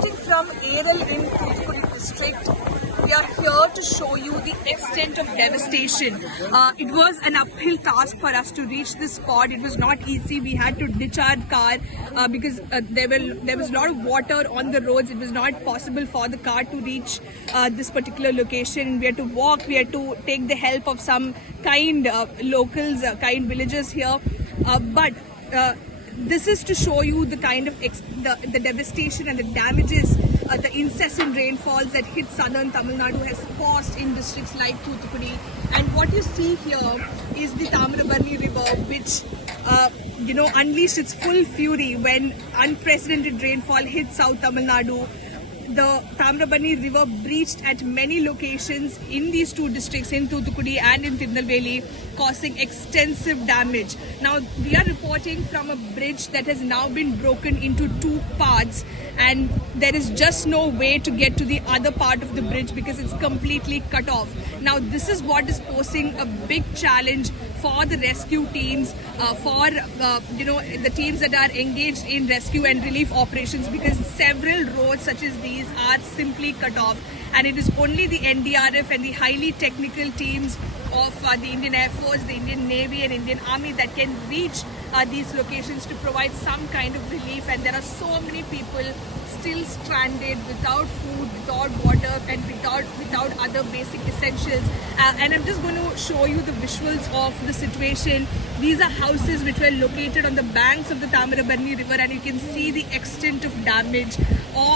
reporting from Aral in Thoothukudi district. We are here to show you the extent of devastation. It was an uphill task for us to reach this spot. It was not easy. We had to ditch our car because there was a lot of water on the roads. It was not possible for the car to reach this particular location. We had to walk. We had to take the help of some kind locals, kind villagers here. But this is to show you the kind of the devastation and the damages the incessant rainfalls that hit southern Tamil Nadu has caused in districts like Thoothukudi. And what you see here is the Tamarabarni river, which unleashed its full fury when unprecedented rainfall hit South Tamil Nadu. The Tamarabarni river breached at many locations in these two districts, in Thoothukudi and in Tirunelveli, causing extensive damage. Now, we are reporting from a bridge that has now been broken into two parts, and there is just no way to get to the other part of the bridge because it's completely cut off. Now, this is what is posing a big challenge for the rescue teams, for the teams that are engaged in rescue and relief operations, because several roads such as these are simply cut off, and it is only the NDRF and the highly technical teams of the Indian Air Force, the Indian Navy and Indian Army that can reach these locations to provide some kind of relief. And there are so many people still stranded without food, without water and without other basic essentials. And I'm just going to show you the visuals of the situation. These are houses which were located on the banks of the Tamarabarni river, and you can see the extent of damage.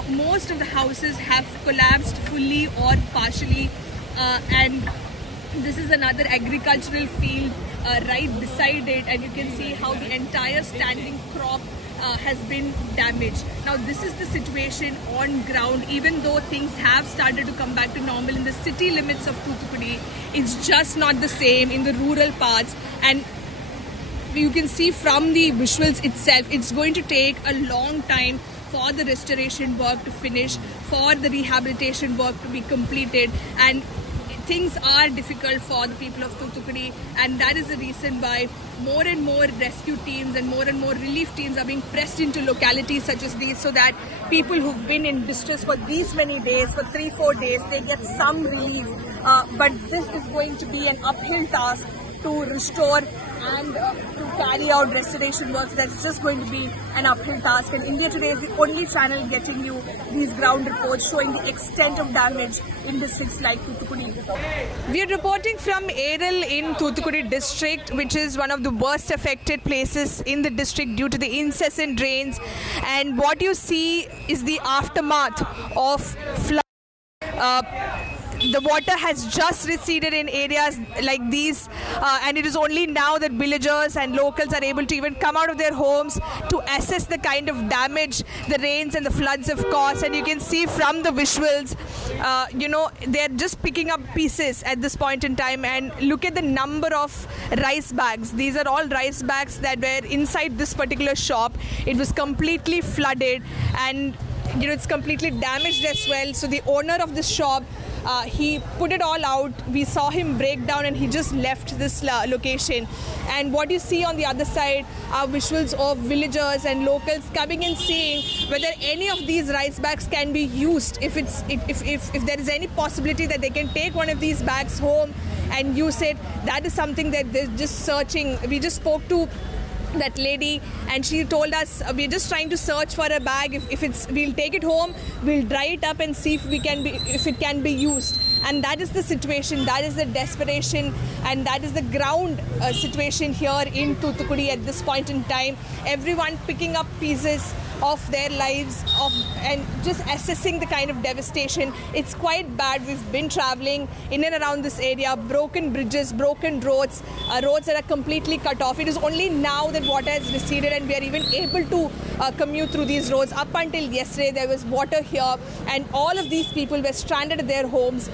Most of the houses have collapsed fully or partially, and this is another agricultural field right beside it, and you can see how the entire standing crop has been damaged. Now, this is the situation on ground. Even though things have started to come back to normal in the city limits of Thoothukudi, it's just not the same in the rural parts. And you can see from the visuals itself, it's going to take a long time for the restoration work to finish, for the rehabilitation work to be completed, and things are difficult for the people of Thoothukudi, and that is the reason why more and more rescue teams and more relief teams are being pressed into localities such as these, so that people who've been in distress for these many days, for 3-4 days, they get some relief. But this is going to be an uphill task to restore and to carry out restoration works. That's just going to be an uphill task. And India Today is the only channel getting you these ground reports showing the extent of damage in districts like Thoothukudi. We are reporting from Aral in Thoothukudi district, which is one of the worst affected places in the district due to the incessant rains. And what you see is the aftermath of flood. The water has just receded in areas like these, and it is only now that villagers and locals are able to even come out of their homes to assess the kind of damage the rains and the floods have caused. And you can see from the visuals, they're just picking up pieces at this point in time. And look at the number of rice bags. These are all rice bags that were inside this particular shop. It was completely flooded, and it's completely damaged as well. So the owner of this shop, he put it all out. We saw him break down and he just left this location. And what you see on the other side are visuals of villagers and locals coming and seeing whether any of these rice bags can be used. If there is any possibility that they can take one of these bags home and use it, that is something that they're just searching. We just spoke to that lady and she told us we're just trying to search for a bag. We'll take it home, we'll dry it up and see if it can be used. And that is the situation, that is the desperation, and that is the ground situation here in Thoothukudi at this point in time. Everyone picking up pieces of their lives and just assessing the kind of devastation. It's quite bad. We've been traveling in and around this area, broken bridges, broken roads that are completely cut off. It is only now that water has receded and we are even able to commute through these roads. Up until yesterday, there was water here, and all of these people were stranded at their homes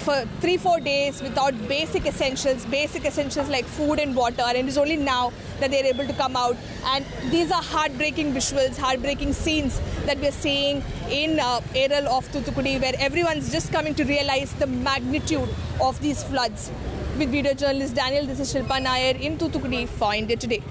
for 3-4 days without basic essentials like food and water. And it is only now that they're able to come out. And these are heartbreaking visuals, heartbreaking scenes that we're seeing in Aral of Thoothukudi, where everyone's just coming to realize the magnitude of these floods. With video journalist Daniel, this is Shilpa Nair in Thoothukudi for India Today.